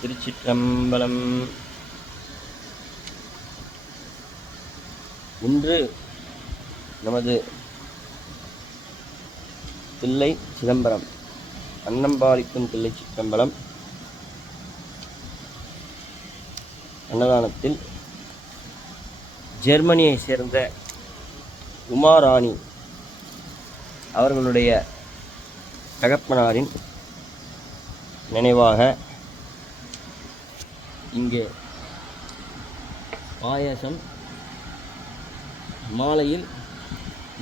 திருச்சிற்றம்பலம். இன்று நமது தில்லை சிதம்பரம் அன்னம்பாலிக்கும் தில்லை சிற்றம்பலம் அன்னதானத்தில் ஜெர்மனியை சேர்ந்த உமாராணி அவர்களுடைய தகப்பனாரின் நினைவாக இங்கே. பாயாசம் மாலையில்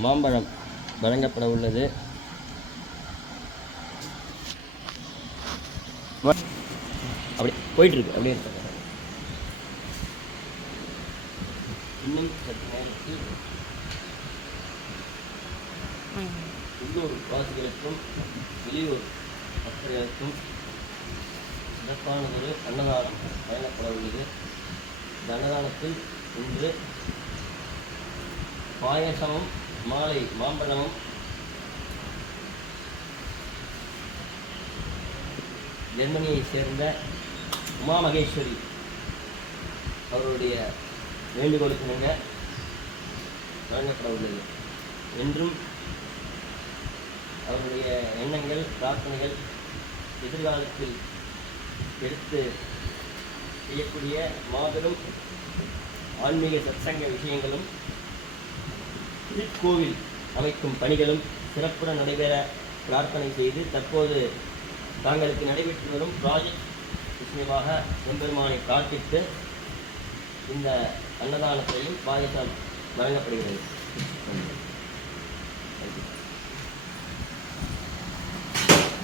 மாம்பழம் வழங்கப்பட உள்ளது. அப்படி போயிட்டு இருக்கு அப்படியே. இன்னும் சற்று நேரத்தில் உள்ளூர் வாசிகளுக்கும் வெளியூர் பக்தர்களுக்கும் சிறப்பானதொரு அன்னதானம் வழங்கப்பட உள்ளது இந்த அன்னதானத்தில் இன்று பாயசமும் மாலை மாம்பழமும் ஜெர்மனியை சேர்ந்த உமா மகேஸ்வரி அவருடைய வேண்டுகோளுக்கு இணங்க வழங்கப்பட உள்ளது என்றும் அவருடைய எண்ணங்கள் பிரார்த்தனைகள் எதிர்காலத்தில் எடுத்து செய்யக்கூடிய மாபெரும் ஆன்மீக சத்சங்க விஷயங்களும் திருக்கோவில் அமைக்கும் பணிகளும் சிறப்புடன் நடைபெற பிரார்த்தனை செய்து தற்போது தாங்களுக்கு நடைபெற்று வரும் ப்ராஜெக்ட் விஷயமாக எம்பெருமானை பிரார்த்தித்து இந்த அன்னதானத்தையும் பாயசம் வழங்கப்படுகிறது.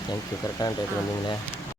தேங்க்யூ கரெக்டான டயத்தில் வந்தீங்களே.